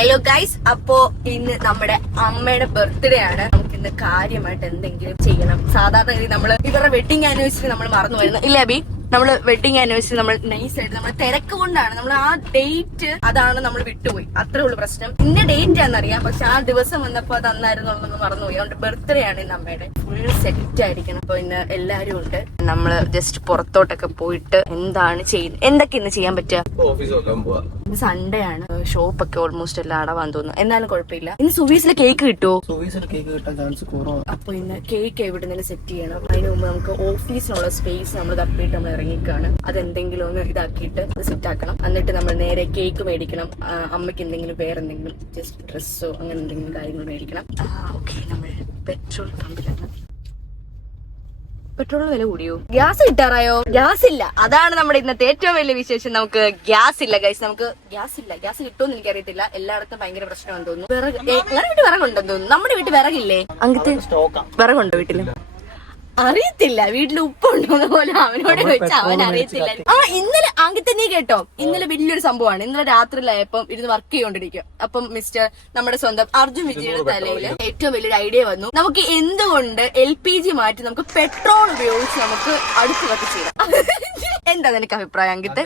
Hello guys, അപ്പോ ഇന്ന് നമ്മുടെ അമ്മയുടെ ബർത്ത്ഡേ ആണ്. നമുക്ക് ഇന്ന് കാര്യമായിട്ട് എന്തെങ്കിലും ചെയ്യണം. സാധാരണ നമ്മള് ഇവരുടെ വെഡിങ് ആനിവേഴ്സറി നമ്മൾ മറന്നു വരുന്നത് ഇല്ലേ അബി? നമ്മള് വെഡിങ് ആനിവേഴ്സറി നമ്മൾ നൈസായിട്ട് നമ്മൾ തിരക്ക് കൊണ്ടാണ് നമ്മൾ ആ ഡേറ്റ് അതാണ് നമ്മൾ വിട്ടുപോയി. അത്രേ ഉള്ളൂ പ്രശ്നം. ഇന്ന ഡേറ്റ് ആണെന്നറിയാം, പക്ഷെ ആ ദിവസം വന്നപ്പോ അത് അന്നായിരുന്നു മറന്നുപോയി. അതുകൊണ്ട് ബർത്ത്ഡേ ആണ് ഇന്ന് അമ്മയുടെ. ഫുൾ സെറ്റ് ആയിരിക്കണം. അപ്പൊ ഇന്ന് എല്ലാരും ഉണ്ട്. നമ്മള് ജസ്റ്റ് പുറത്തോട്ടൊക്കെ പോയിട്ട് എന്താണ് ചെയ്യുന്നത്, എന്തൊക്കെ ഇന്ന് ചെയ്യാൻ പറ്റുക? ഇന്ന് സൺഡേ ആണ്. ഷോപ്പൊക്കെ ഓൾമോസ്റ്റ് എല്ലാം അടവാന്ന് തോന്നുന്നു. എന്നാലും കുഴപ്പമില്ല. ഇന്ന് സുവീസിലെ കേക്ക് കിട്ടുമോ? അപ്പൊ ഇന്ന് കേക്ക് എവിടെന്നെങ്കിലും സെറ്റ് ചെയ്യണം. അതിന് മുമ്പ് നമുക്ക് ഓഫീസിനുള്ള സ്പേസ് നമ്മൾ തപ്പിയിട്ട് നമ്മൾ ഇറങ്ങിക്കാണ്. അതെന്തെങ്കിലും ഒന്ന് ഇതാക്കിയിട്ട് അത് സെറ്റ് ആക്കണം. എന്നിട്ട് നമ്മൾ നേരെ കേക്ക് മേടിക്കണം. അമ്മയ്ക്ക് എന്തെങ്കിലും വേറെന്തെങ്കിലും ജസ്റ്റ് ഡ്രസ്സോ അങ്ങനെ എന്തെങ്കിലും കാര്യങ്ങൾ മേടിക്കണം. ഓക്കെ, നമ്മൾ പെട്രോൾ പമ്പിലാണ്. പെട്രോൾ വില കൂടിയോ? ഗ്യാസ് കിട്ടാറായോ? ഗ്യാസ് ഇല്ല. അതാണ് നമ്മുടെ ഇന്നത്തെ ഏറ്റവും വലിയ വിശേഷം. നമുക്ക് ഗ്യാസ് ഇല്ല ഗൈസ്. നമുക്ക് ഗ്യാസ് ഇല്ല. ഗ്യാസ് കിട്ടുമെന്ന് എനിക്കറിയത്തില്ല. എല്ലായിടത്തും ഭയങ്കര പ്രശ്നമാണെന്ന് തോന്നുന്നു. നിങ്ങളുടെ വീട്ടിൽ വിറകുണ്ടെന്ന് തോന്നുന്നു. നമ്മുടെ വീട്ടിൽ വിറകില്ലേ? അങ്ങനത്തെ വിറകുണ്ടോ വീട്ടില്? അറിയത്തില്ല. വീട്ടിൽ ഉപ്പുണ്ടോന്ന് പോലെ അവനോട് ചോദിച്ചാൽ അവൻ അറിയത്തില്ല. ഇന്നലെ അങ്കിത്തെ നീ കേട്ടോ, ഇന്നലെ വലിയൊരു സംഭവമാണ്. ഇന്നലെ രാത്രിയിലായപ്പം ഇരുന്ന് വർക്ക് ചെയ്തോണ്ടിരിക്കും. അപ്പം മിസ്റ്റർ നമ്മുടെ സ്വന്തം അർജുൻ വിജയുടെ തലയിൽ ഏറ്റവും വലിയൊരു ഐഡിയ വന്നു. നമുക്ക് എന്തുകൊണ്ട് LPG മാറ്റി നമുക്ക് പെട്രോൾ ഉപയോഗിച്ച് നമുക്ക് അടുപ്പ് കത്തിച്ചിടാം. എന്താ നിനക്ക് അഭിപ്രായം അങ്കിത്തെ?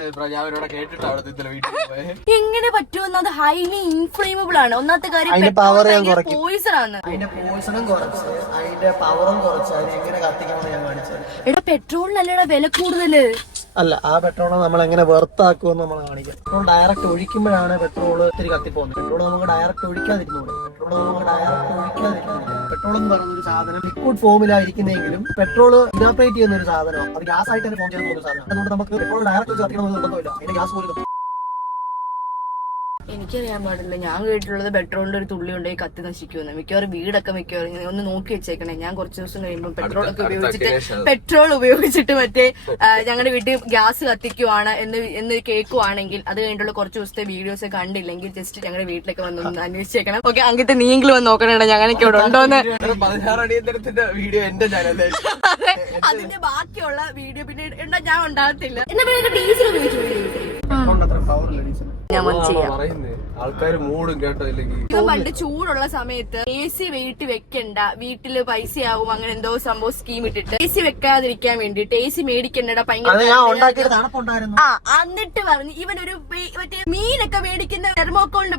എങ്ങനെ പറ്റുമെന്ന്? അത് ഹൈലി ഇൻഫ്ലേമബിൾ ആണ്. ഒന്നാമത്തെ കാര്യം പോയിസൺ ആണ്. എടാ, പെട്രോളിനല്ലടാ വില കൂടുതല്. അല്ല, ആ പെട്രോൾ നമ്മൾ എങ്ങനെ വെർത്താക്കുമെന്ന് നമ്മൾ കാണിക്കാം. പെട്രോൾ ഡയറക്റ്റ് ഒഴിക്കുമ്പോഴാണ് പെട്രോൾ ഇത്തിരി കത്തിപ്പോകുന്നത്. പെട്രോൾ നമുക്ക് ഡയറക്റ്റ് ഒഴിക്കാതിരുന്നൂടെ? പെട്രോൾ എന്ന് പറയുന്ന ഒരു സാധനം ലിക്വിഡ് ഫോമിലായിരിക്കുന്നെങ്കിലും പെട്രോൾ ഇവാപറേറ്റ് ചെയ്യുന്ന ഒരു സാധനം. അത് ഗ്യാസ് ആയിട്ട് തന്നെ ഫോം ചെയ്യാൻ പോകുന്ന സാധനം. അതുകൊണ്ട് നമുക്ക് പെട്രോൾ ഡയറക്റ്റ് കത്തിക്കണമെന്ന് നിർബന്ധമില്ല. അതിന്റെ ഗ്യാസ് പോലും എനിക്കറിയാൻ പാടില്ല. ഞാൻ കേട്ടിട്ടുള്ളത് പെട്രോളിന്റെ ഒരു തുള്ളി കൊണ്ടുപോയി കത്തി നശിക്കുമെന്ന്. മിക്കവാറും വീടൊക്കെ മിക്കവാറും ഒന്ന് നോക്കി വെച്ചേക്കണേ. ഞാൻ കുറച്ച് ദിവസം കഴിയുമ്പോൾ പെട്രോൾ ഉപയോഗിച്ചിട്ട് മറ്റേ ഞങ്ങളുടെ വീട്ടിൽ ഗ്യാസ് കത്തിക്കുവാണ് എന്ന് കേൾക്കുവാണെങ്കിൽ അത് കഴിഞ്ഞിട്ടുള്ള കുറച്ച് ദിവസത്തെ വീഡിയോസ് കണ്ടില്ലെങ്കിൽ ജസ്റ്റ് ഞങ്ങളുടെ വീട്ടിലൊക്കെ വന്ന് അന്വേഷിച്ചേക്കണം. ഓക്കെ, അങ്കിത്തെ നീയെങ്കിലും വന്ന് നോക്കണേടാ ഞങ്ങളൊക്കെ ഇവിടെ ഉണ്ടോന്ന്. അതിന്റെ ബാക്കിയുള്ള വീഡിയോ പിന്നെ ഞാൻ ഉണ്ടാകത്തില്ല. എന്നാ പിന്നെ ഡീസൽ ഉപയോഗിച്ചു ഞാൻ ആൾക്കാർ മൂടും കേട്ടോ. ഇല്ലെങ്കിൽ പണ്ട് ചൂടുള്ള സമയത്ത് AC വെയിറ്റ് വെക്കണ്ട, വീട്ടില് പൈസയാവും, അങ്ങനെ എന്തോ സംഭവം സ്കീം ഇട്ടിട്ട് AC വെക്കാതിരിക്കാൻ വേണ്ടിട്ട് AC മേടിക്കണ്ടടാ ഭയങ്കര. എന്നിട്ട് പറഞ്ഞു ഇവനൊരു മറ്റേ മീനൊക്കെ മേടിക്കുന്ന തെർമോക്കോളിന്റെ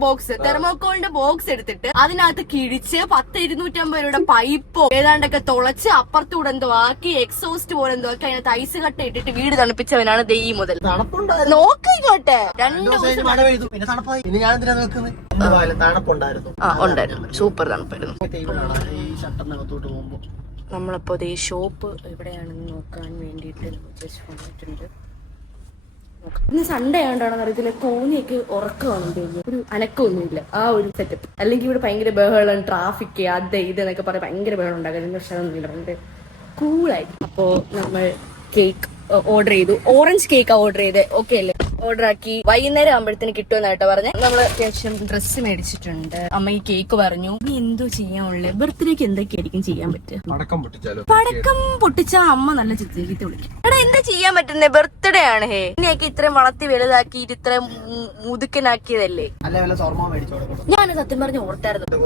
ബോക്സ് എടുത്തിട്ട് അതിനകത്ത് കിഴിച്ച് 10-250 രൂപയുടെ പൈപ്പോ ഏതാണ്ടൊക്കെ തുളച്ച് അപ്പുറത്തൂടെ എന്തോ ആക്കി എക്സോസ്റ്റ് പോലെ എന്തോ ആക്കി അതിനകത്ത് ഐസ് കട്ട ഇട്ടിട്ട് വീട് തണുപ്പിച്ചവനാണ് ദൈ മുതൽ. നോക്കിക്കോട്ടെ, 2 ദിവസം ഉണ്ടായിരുന്നു. സൂപ്പർ തണുപ്പായിരുന്നു. നമ്മളപ്പോ ഈ ഷോപ്പ് എവിടെയാണെന്ന് നോക്കാൻ വേണ്ടിട്ട് വന്നിട്ടുണ്ട്. ഇന്ന് സൺഡേ ആയതുകൊണ്ടാണെന്ന് അറിയത്തില്ല, കോന്നിയൊക്കെ ഉറക്കമാണ്, ഒരു അനക്കമൊന്നുമില്ല. ആ ഒരു സെറ്റപ്പ്. അല്ലെങ്കിൽ ഇവിടെ ഭയങ്കര ബഹളം, ട്രാഫിക്, അത് ഇതെന്നൊക്കെ പറയാൻ ഭയങ്കര ബഹളം ഉണ്ടാകും. പക്ഷെ അതൊന്നുമില്ല, ഭയങ്കര കൂളായി. അപ്പോ നമ്മൾ കേക്ക് ഓർഡർ ചെയ്തു. ഓറഞ്ച് കേക്കാ ഓർഡർ ചെയ്തത്. ഓക്കെ അല്ലേ? ഓർഡർ ആക്കി വൈകുന്നേരം ആകുമ്പോഴത്തേന് കിട്ടുമെന്നായിട്ടോ പറഞ്ഞ. നമ്മള് അത്യാവശ്യം ഡ്രസ്സ് മേടിച്ചിട്ടുണ്ട്. അമ്മ ഈ കേക്ക് പറഞ്ഞു നീ എന്തോ ചെയ്യാനുള്ളേ, ബർത്ത്ഡേക്ക് എന്തൊക്കെയായിരിക്കും ചെയ്യാൻ പറ്റുക? പടക്കം പൊട്ടിച്ചാ അമ്മ നല്ല ചിത്രത്തെ വിളിക്കും. എടാ, എന്താ ചെയ്യാൻ പറ്റുന്നേ? ബർത്ത്ഡേ ആണ്. ഹേ, ഇനിയൊക്കെ ഇത്രയും വളർത്തി വലുതാക്കിയിട്ട് ഇത്രയും മുതുക്കനാക്കിയതല്ലേ. ഞാൻ സത്യം പറഞ്ഞ് ഓർത്തായിരുന്നു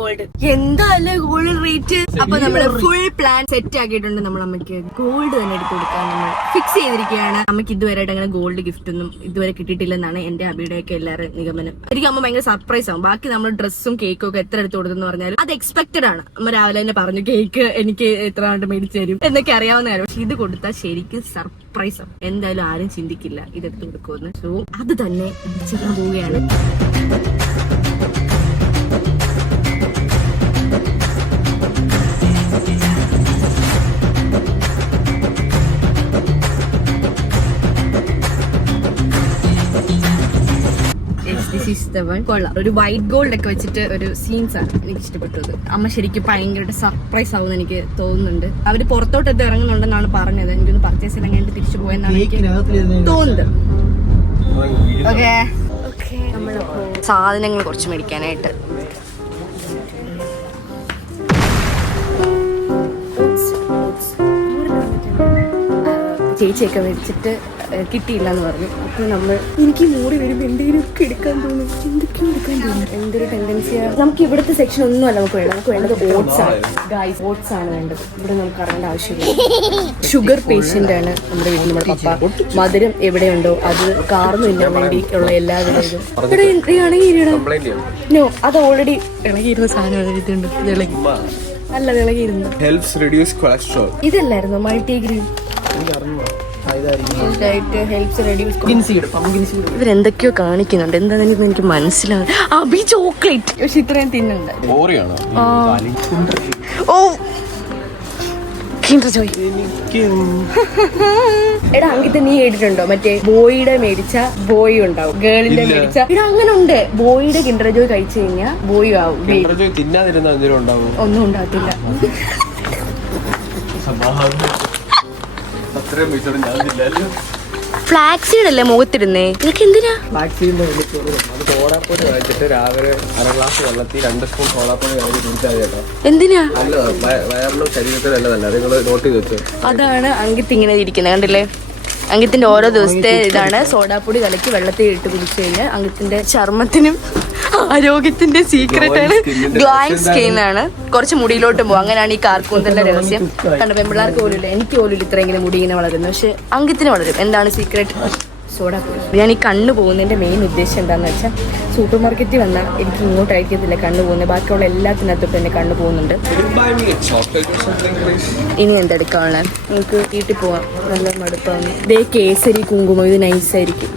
ഗോൾഡ്. എന്താ അല്ലേ ഗോൾഡ് റേറ്റ്. അപ്പൊ നമ്മള് ഫുൾ പ്ലാൻ സെറ്റ് ആക്കിയിട്ടുണ്ട്. നമ്മൾ അമ്മയ്ക്ക് ഗോൾഡ് തന്നെ എടുത്തു കൊടുക്കാൻ നമ്മൾ ഫിക്സ് ചെയ്തിരിക്കുകയാണ്. അമ്മയ്ക്ക് ഇതുവരെയായിട്ട് അങ്ങനെ ഗോൾഡ് ഗിഫ്റ്റ് ഒന്നും ഇതുവരെ കിട്ടിയിട്ടില്ലെന്നാണ് എന്റെ അബിയുടെയൊക്കെ എല്ലാവരും നിഗമനം. എനിക്ക് അമ്മ ഭയങ്കര സർപ്രൈസ് ആവും. ബാക്കി നമ്മൾ ഡ്രസ്സും കേക്കും ഒക്കെ എത്ര എടുത്തു കൊടുത്തെന്ന് പറഞ്ഞാൽ അത് എക്സ്പെക്ടഡ് ആണ്. അമ്മ രാവിലെ തന്നെ പറഞ്ഞു കേക്ക് എനിക്ക് എത്ര കണ്ട് മേടിച്ചു തരും എന്നൊക്കെ അറിയാവുന്ന കാര്യം. പക്ഷെ ഇത് കൊടുത്താൽ ശരിക്കും സർപ്രൈസ് ആവും. എന്തായാലും ആരും ചിന്തിക്കില്ല ഇതെടുത്ത് കൊടുക്കുമെന്ന്. സോ അത് തന്നെ ചെയ്യാൻ പോവുകയാണ്. കൊള്ളാം. ഒരു വൈറ്റ് ഗോൾഡ് ഒക്കെ വെച്ചിട്ട് ഒരു സീൻസ് ആണ് എനിക്ക് ഇഷ്ടപ്പെട്ടത്. അമ്മ ശരിക്കും ഭയങ്കര സർപ്രൈസ് ആവുമെന്ന് എനിക്ക് തോന്നുന്നുണ്ട്. അവര് പുറത്തോട്ടൊക്കെ ഇറങ്ങുന്നുണ്ടെന്നാണ് പറഞ്ഞത്. എനിക്കൊന്ന് പർച്ചേസ് ചെയ്യാൻ കഴിഞ്ഞിട്ട് തിരിച്ചു പോയെന്നാണ് എനിക്ക് തോന്നുന്നത്. ഓക്കെ, നമ്മളിപ്പോ സാധനങ്ങൾ കുറച്ച് മേടിക്കാനായിട്ട് ചേച്ചിയൊക്കെ മേടിച്ചിട്ട് കിട്ടിയില്ല എന്ന് പറഞ്ഞു. അപ്പോൾ നമ്മൾ എനിക്ക് മോറി വരുമ്പോൾ എന്തെങ്കിലും ഒക്കെ എടുക്കാൻ തോന്നും, എന്തൊക്കെയോ എടുക്കാൻ തോന്നും. എന്തൊരു ടെൻഡൻസിയാണ്. നമുക്ക് ഇവിടുത്തെ സെക്ഷൻ ഒന്നും അല്ല നമുക്ക് വേണ്ടത്. നമുക്ക് വേണ്ടത് ഓട്സ് ആണ് ഗായ്സ്. ഓട്സ് ആണ് വേണ്ടത്. ഇവിടെ നമുക്ക് അറിയേണ്ട ആവശ്യമില്ല. ഷുഗർ പേഷ്യൻ്റ് ആണ് നമ്മുടെ വീട്ടിൽ നമ്മുടെ പപ്പ. മധുരം എവിടെയുണ്ടോ അത് കാർന്നു തിന്നാൻ വേണ്ടിയിട്ടുള്ള എല്ലാവിധ ഇതും ഇവിടെ ഇളകിയിരുന്നോ. നോ, അത് ഓൾറെഡി ഇളകിയിരുന്ന സാധനം ഇതുണ്ട്. ഇത് ഇളകി അല്ല, ഇത് ഇളകിയിരുന്നു. Helps reduce cholesterol. ഇതല്ലായിരുന്നു മൾട്ടിഗ്രീൻ. ഇവരെന്തൊക്കെയോ കാണിക്കുന്നുണ്ട്. എന്താണെന്ന് എനിക്ക് മനസ്സിലാവും. അബി ചോക്ലേറ്റ് പക്ഷെ ഇത്രയും തിന്നുണ്ട്. ഓ എടാ അങ്കിട്ട് നീ കേട്ടിട്ടുണ്ടോ മറ്റേ ബോയിയുടെ മേടിച്ച ബോയ് ഉണ്ടാവും, ഗേളിന്റെ മേടിച്ച. എടാ അങ്ങനെ ഉണ്ട്. ബോയിയുടെ കിൻഡർ ജോയ് കഴിച്ചു കഴിഞ്ഞാൽ ബോയ് ആവും. ഒന്നും ഉണ്ടാകത്തില്ല. ഫ്ലാക്സീഡ് അല്ലേ മുഖത്തിരുന്നേ? ഇതൊക്കെ എന്തിനാ? എന്തിനാ? അതാണ് അങ്കിത്ത് ഇങ്ങനെ ഇരിക്കുന്നത് കണ്ടില്ലേ? അങ്കിത്തിന്റെ ഓരോ ദിവസത്തെ ഇതാണ്. സോഡാപ്പൊടി കലക്കി വെള്ളത്തിൽ ഇട്ട് കുടിച്ചു കഴിഞ്ഞാൽ അങ്കിത്തിന്റെ ചർമ്മത്തിനും ആരോഗ്യത്തിന്റെ സീക്രട്ട് ആണ്. ഗ്ലോയിങ് സ്കിൻ ആണ്. കുറച്ച് മുടിയിലോട്ട് പോകും. അങ്ങനെയാണ് ഈ കാർക്കൂന്തലിന്റെ രഹസ്യം. കണ്ട പെൺപിള്ളേർക്ക് പോലും ഇല്ല, എനിക്ക് പോലും ഇല്ല ഇത്രയെങ്കിലും മുടി ഇങ്ങനെ വളരുന്നു. പക്ഷെ അങ്കിത്തിന് വളരും. എന്താണ് സീക്രട്ട്? സോഡാപ്പൊടി. ഞാൻ ഈ കണ്ണ് പോകുന്നതിന്റെ മെയിൻ ഉദ്ദേശം എന്താണെന്ന് വെച്ചാൽ സൂപ്പർ മാർക്കറ്റിൽ വന്നാൽ എനിക്ക് ഇങ്ങോട്ട് അയക്കത്തില്ല കണ്ണ് പോകുന്നത്. ബാക്കിയുള്ള എല്ലാത്തിനകത്തും എന്നെ കണ്ണ് പോകുന്നുണ്ട്. ഇനി എന്തെടുക്കാനുള്ള നമുക്ക് വീട്ടിൽ പോവാം. നല്ല മടുപ്പാണ്. ഇതേ കേസരി കുങ്കുമം ഇത് നൈസായിരിക്കും.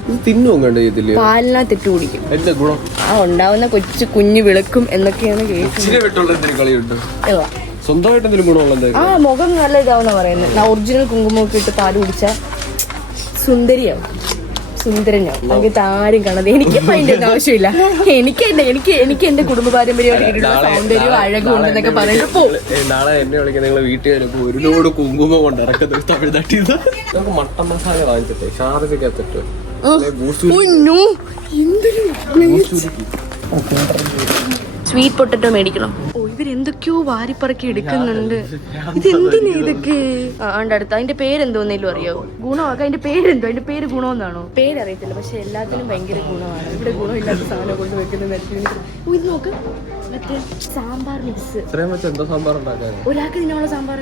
പാലിനകത്തിട്ട് കുടിക്കും. ആ ഉണ്ടാവുന്ന കൊച്ചു കുഞ്ഞു വിളക്കും എന്നൊക്കെയാണ് കേൾക്കുന്നത്. ആ മുഖം നല്ല ഇതാവെന്നാ പറയുന്നത്. ഒറിജിനൽ കുങ്കുമൊക്കെ ഇട്ട് പാല് കുടിച്ചാൽ സുന്ദരിയാവും, സുന്ദരനാവും. അങ്ങനത്തെ ആരും കാണാതെ. എനിക്കിപ്പോ അതിന്റെ ഒന്നും ആവശ്യമില്ല. എനിക്ക് എന്റെ കുടുംബ പാരമ്പര്യമായിട്ട് സൗന്ദര്യവും അഴകും ഉണ്ടെന്നൊക്കെ പറഞ്ഞിട്ട് പോകും. നാളെ എന്നെ വിളിക്കുന്ന നിങ്ങളെ വീട്ടുകാരൊക്കെ ഒരു ലോഡ് കുങ്കുമം കൊണ്ട് ഇറക്കുന്നത് തമിഴ്നാട്ടിൽ നമുക്ക് മട്ടൻ മസാല വാങ്ങിച്ചിട്ടേ ഷാർജക്കകത്തിട്ട് സ്വീറ്റ് പൊട്ടറ്റോ മേടിക്കണം. ഓ ഇവരെന്തൊക്കെയോ വാരിപ്പറക്കി എടുക്കുന്നുണ്ട്. ഇതെന്തിനാ ഇതൊക്കെ? അടുത്ത അതിന്റെ പേരെന്തോന്നേലും അറിയോ? ഗുണമൊക്കെ അതിന്റെ പേരെന്തോ? അതിന്റെ പേര് ഗുണമെന്നാണോ? പേരറിയത്തില്ല. പക്ഷെ എല്ലാത്തിനും ഭയങ്കര ഗുണമാണ്. ഇവിടെ ഗുണമില്ലാത്ത സാധനം കൊണ്ട് വെക്കുന്ന ഇത് നോക്ക്. മറ്റേ സാമ്പാർ മിക്സ്. ഒരാൾക്ക് ഇതിനുള്ള സാമ്പാർ.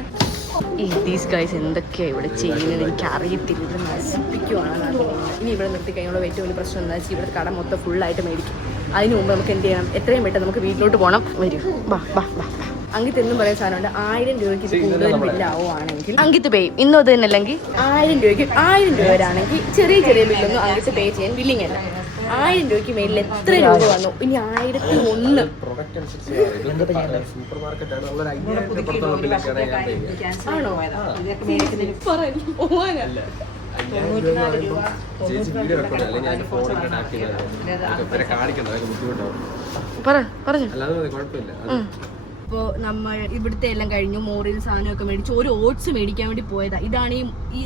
ദീസ് ഗൈസ് എന്തൊക്കെയാ ഇവിടെ ചെയ്യുന്നത് എനിക്ക് അറിയത്തില്ല. ഇവിടെ നശിപ്പിക്കുവാണ്. ഇനി ഇവിടെ നിർത്തി കഴിഞ്ഞുള്ള ഏറ്റവും വലിയ പ്രശ്നം എന്താ വെച്ചാൽ ഇവിടെ കട മൊത്തം ഫുള്ളായിട്ട് മേടിക്കും. അതിന് മുമ്പ് നമുക്ക് എന്ത് ചെയ്യണം? എത്രയും പെട്ടെന്ന് നമുക്ക് വീട്ടിലോട്ട് പോകണം. വരൂ, ബാ ബാ ബാ. അങ്കിത്ത് എന്നും പറയുന്ന സാധനമുണ്ട്. 1000 രൂപയ്ക്ക് ഇത് കൂടുതൽ ബില്ലാവുകയാണെങ്കിൽ അങ്കിത്ത് പേ ചെയ്യും. ഇന്നും അത് തന്നെ അല്ലെങ്കിൽ 1000 രൂപയ്ക്ക് 1000 രൂപ വരാണെങ്കിൽ ചെറിയ ചെറിയ ബില്ലൊന്നും അങ്കിത്ത് പേ ചെയ്യാൻ വില്ലിങ് അല്ല. 1000 രൂപയ്ക്ക് മേലിൽ എത്ര രൂപ വന്നു? ഇനി 1001. ആണോ? പറഞ്ഞു. അപ്പോൾ നമ്മൾ ഇവിടുത്തെ എല്ലാം കഴിഞ്ഞു. മോറിൽ സാധനമൊക്കെ മേടിച്ചു. ഒരു ഓട്സ് മേടിക്കാൻ വേണ്ടി പോയതാ. ഇതാണ്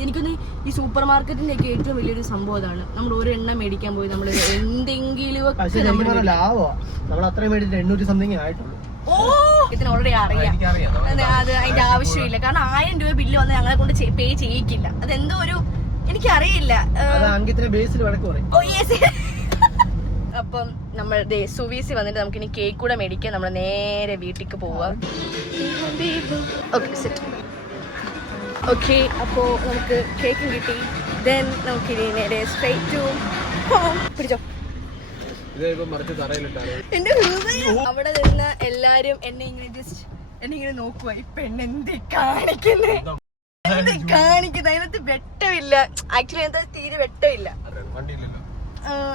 എനിക്കൊന്ന് ഈ സൂപ്പർ മാർക്കറ്റിന്റെ ഒക്കെ ഏറ്റവും വലിയൊരു സംഭവം അതാണ്. നമ്മൾ ഒരു എണ്ണം മേടിക്കാൻ പോയി നമ്മൾ എന്തെങ്കിലും ഇതിന് ഓൾറെഡി അറിയാം. അത് അതിന്റെ ആവശ്യമില്ല. കാരണം 1000 രൂപ ബില്ല് വന്ന് ഞങ്ങളെ കൊണ്ട് പേ ചെയ്യിക്കില്ല. അതെന്തോ ഒരു എനിക്കറിയില്ല. അപ്പം നമ്മൾ സുവീസി വന്നിട്ട് നമുക്ക് ഇനി കേക്ക് കൂടെ മേടിക്കാൻ നമ്മൾ നേരെ വീട്ടിലേക്ക് പോവാം. ഓക്കെ അപ്പോ നമുക്ക് കേക്കും കിട്ടി. ദെൻ നമുക്ക് ഇനി നേരെ സ്ട്രൈറ്റ് ടു ഹോം. പിടിച്ചോ. എന്റെ ഹൃദയം. അവിടെ നിന്ന് എല്ലാരും എന്നെ ഇങ്ങനെ നോക്കുവാ. ഈ പെണ്ണെന്തി കാണിക്കുന്നേ, കാണിക്കുന്നത്. അതിനകത്ത് വെട്ടമില്ല. ആക്ച്വലി അതിനകത്ത് തീരെ വെട്ടമില്ല.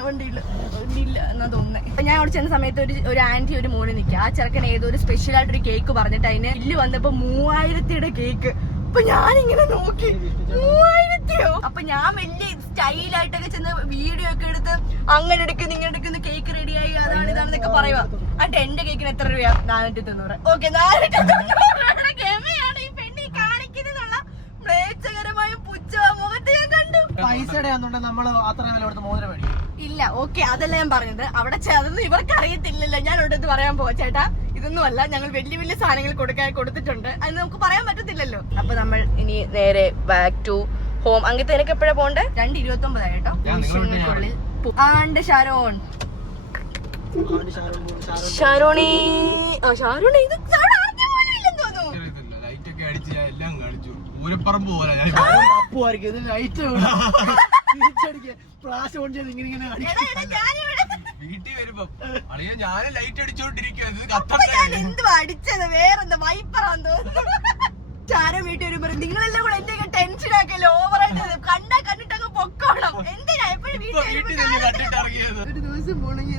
വണ്ടിയില്ല എന്നാ തോന്നുന്നത്. അപ്പൊ ഞാൻ അവിടെ ചെന്ന സമയത്ത് ഒരു ആന്റി ഒരു മോനെ നിൽക്കുക. ആ ചെറുക്കൻ ഏതോ ഒരു സ്പെഷ്യൽ ആയിട്ടൊരു കേക്ക് പറഞ്ഞിട്ട് അതിന് ബില്ല് വന്നപ്പോ 3000 കേക്ക്. അപ്പൊ ഞാനിങ്ങനെ നോക്കി 3000. അപ്പൊ ഞാൻ വലിയ സ്റ്റൈലായിട്ടൊക്കെ ചെന്ന് വീഡിയോ ഒക്കെ എടുത്ത് അങ്ങനെ എടുക്കുന്നു ഇങ്ങനെ എടുക്കുന്നു. കേക്ക് റെഡിയായി അതാണ് ഇതാണെന്നൊക്കെ പറയുക. എന്നിട്ട് എന്റെ കേക്കിന് എത്ര രൂപ? 490. ഓക്കെ 490 ഗമയാണ് ഈ പെണ്ണി കാണിക്കുന്നുള്ള മ്ലേച്ഛകരമായ പുച്ഛ മുഖത്ത് ഞാൻ കണ്ടു. ഇല്ല ഓക്കെ അതല്ല ഞാൻ പറഞ്ഞത്. അവിടെ അതൊന്നും ഇവർക്ക് അറിയത്തില്ലല്ലോ. ഞാൻ ഒരിടത്ത് പറയാൻ പോവാ ചേട്ടാ ഇതൊന്നും അല്ല, ഞങ്ങൾ വലിയ വലിയ സാധനങ്ങൾ കൊടുത്തിട്ടുണ്ട്. അത് നമുക്ക് പറയാൻ പറ്റത്തില്ലല്ലോ. അപ്പൊ നമ്മൾ ഇനി നേരെ ബാക്ക് ടു ഹോം. അങ്ങനത്തെ നിനക്ക് എപ്പോഴാ പോണ്ടേ? 2:29 കേട്ടോ. നിമിഷങ്ങൾക്കുള്ളിൽ ആണ്ട് ഷാരോൺ ഷാരോണി ഷാരോണി ഇത് ആദ്യം പോലും ഇല്ലെന്ന് തോന്നുന്നു. വീട്ടിൽ വരുമ്പോ ഞാൻ ലൈറ്റ് അടിച്ചോണ്ടിരിക്കുക. എന്തുവാ അടിച്ചത്? വേറെന്താ വൈപ്പറാന്ന് തോന്നുന്നു. ചാരം വീട്ടിൽ വരുമ്പോ നിങ്ങളെല്ലാം കൂടെ എന്തെങ്കിലും ടെൻഷൻ ആക്കല്ലോ, ഓവറായിട്ട് കണ്ടാ കണ്ടിട്ടങ്ങ് പൊക്കോണം. എന്തിനാ എപ്പോഴും ഒരു ദിവസം പോണെങ്കിൽ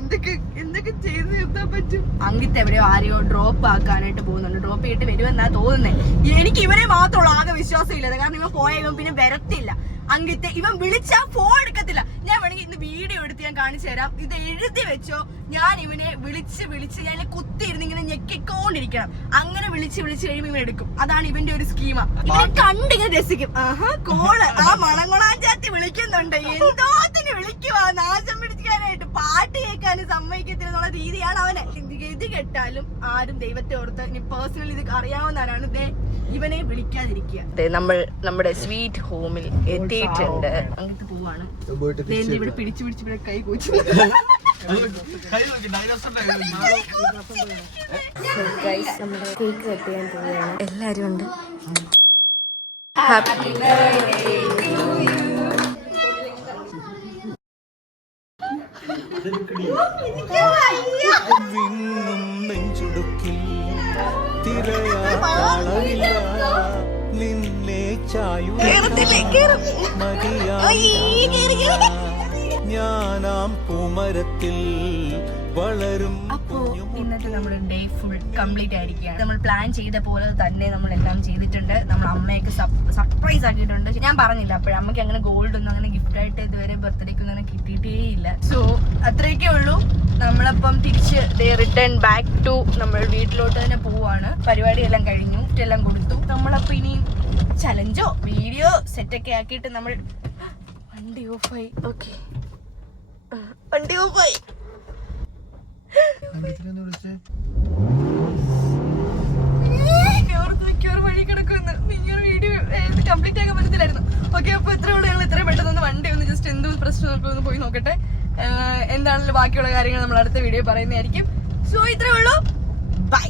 എന്തൊക്കെ ചെയ്ത് നിർത്താൻ പറ്റും? അങ്കിത്ത് എവിടെയോ ആരെയോ ഡ്രോപ്പ് ആക്കാനായിട്ട് പോകുന്നുണ്ട്. ഡ്രോപ്പ് ചെയ്തിട്ട് വരുമെന്നാ തോന്നുന്നത്. എനിക്ക് ഇവരെ മാത്രമുള്ള ആകെ വിശ്വാസം ഇല്ലത്. കാരണം ഇവൻ പോയ ഇവൻ പിന്നെ വരത്തില്ല. അങ്കിത്തെ ഇവൻ വിളിച്ചാ ഫോൺ എടുക്കത്തില്ല. ഞാൻ വേണമെങ്കിൽ ഇന്ന് വീഡിയോ എടുത്ത് ഞാൻ കാണിച്ചു തരാം. ഇത് എഴുതി വെച്ചോ. ഞാൻ ഇവനെ വിളിച്ച് ഞാൻ കുത്തിയിരുന്ന് ഇങ്ങനെ ഞെക്കിക്കൊണ്ടിരിക്കണം. അങ്ങനെ വിളിച്ച് കഴിയുമ്പോൾ ഇവൻ എടുക്കും. അതാണ് ഇവന്റെ ഒരു സ്കീമ. ഇവൻ കണ്ടിങ്ങനെ രസിക്കും. ആഹാ കോള് ആ മണങ്ങുണാഞ്ചാത്തി വിളിക്കുന്നുണ്ട്. എന്തോത്തിന് വിളിക്കുവാ നാശം പിടിക്കാനായിട്ട്. പാട്ട് കേൾക്കാനും സമ്മതിക്കത്തില്ല എന്നുള്ള രീതിയാണ് അവനെ. ഇത് കേട്ടാലും ആരും ദൈവത്തെ ഓർത്ത് ഇനി പേഴ്സണലി ഇത് അറിയാവുന്നവരാണ് ഇവനെ വിളിക്കാതിരിക്കുക. നമ്മുടെ സ്വീറ്റ് ഹോമിൽ എത്തിയിട്ടുണ്ട്. അങ്ങനത്തെ പോവാണ്. ഇവിടെ പിടിച്ചു ഇവിടെ കൈ കൂച്ചു. നമ്മുടെ കേക്ക് കട്ട് ചെയ്യാൻ പോവുകയാണ്. എല്ലാരും ഉണ്ട്. ഹാപ്പി നെഞ്ചുടുക്കിൽ നിന്നെ ഞാനാം പൂമരത്തിൽ വളരും. അപ്പോ ഇന്നത്തെ നമ്മുടെ ഡേ ഫുൾ കംപ്ലീറ്റ് ആയിരിക്കുകയാണ്. നമ്മൾ പ്ലാൻ ചെയ്ത പോലെ തന്നെ നമ്മളെല്ലാം ചെയ്തിട്ടുണ്ട്. നമ്മൾ അമ്മയൊക്കെ സർപ്രൈസ് ആക്കിയിട്ടുണ്ട്. ഞാൻ പറഞ്ഞില്ല അപ്പോഴും അമ്മയ്ക്ക് അങ്ങനെ ഗോൾഡ് ഒന്നും അങ്ങനെ ഗിഫ്റ്റ് ആയിട്ട് ഇതുവരെ ബർത്ത്ഡേക്ക് ഒന്നും അങ്ങനെ കിട്ടിയിട്ടേ ഇല്ല. സോ അത്രയൊക്കെ ഉള്ളൂ. നമ്മളപ്പം തിരിച്ച് റിട്ടേൺ ബാക്ക് ടു നമ്മൾ വീട്ടിലോട്ട് തന്നെ പോവാണ്. പരിപാടിയെല്ലാം കഴിഞ്ഞു, എല്ലാം കൊടുത്തു. നമ്മളപ്പോ ഇനി ചലഞ്ചോ വീഡിയോ സെറ്റൊക്കെ ആക്കിയിട്ട് നമ്മൾ വണ്ടി ഓഫായി. ഓക്കെ വണ്ടി ഓഫായി. വഴി കിടക്കുന്നു. നിങ്ങൾ വീഡിയോ കംപ്ലീറ്റ് ആക്കാൻ പറ്റത്തില്ലായിരുന്നു. ഓക്കെ അപ്പൊ ഇത്രയോടെ ഞങ്ങൾ ഇത്രയും പെട്ടെന്ന് വണ്ടി ഒന്ന് ജസ്റ്റ് എന്ത് പ്രശ്നം ഒന്ന് പോയി നോക്കട്ടെ. എന്താണെങ്കിലും ബാക്കിയുള്ള കാര്യങ്ങൾ നമ്മൾ അടുത്ത വീഡിയോ പറയുന്നതായിരിക്കും. സോ ഇത്രേ ഉള്ളൂ. ബൈ.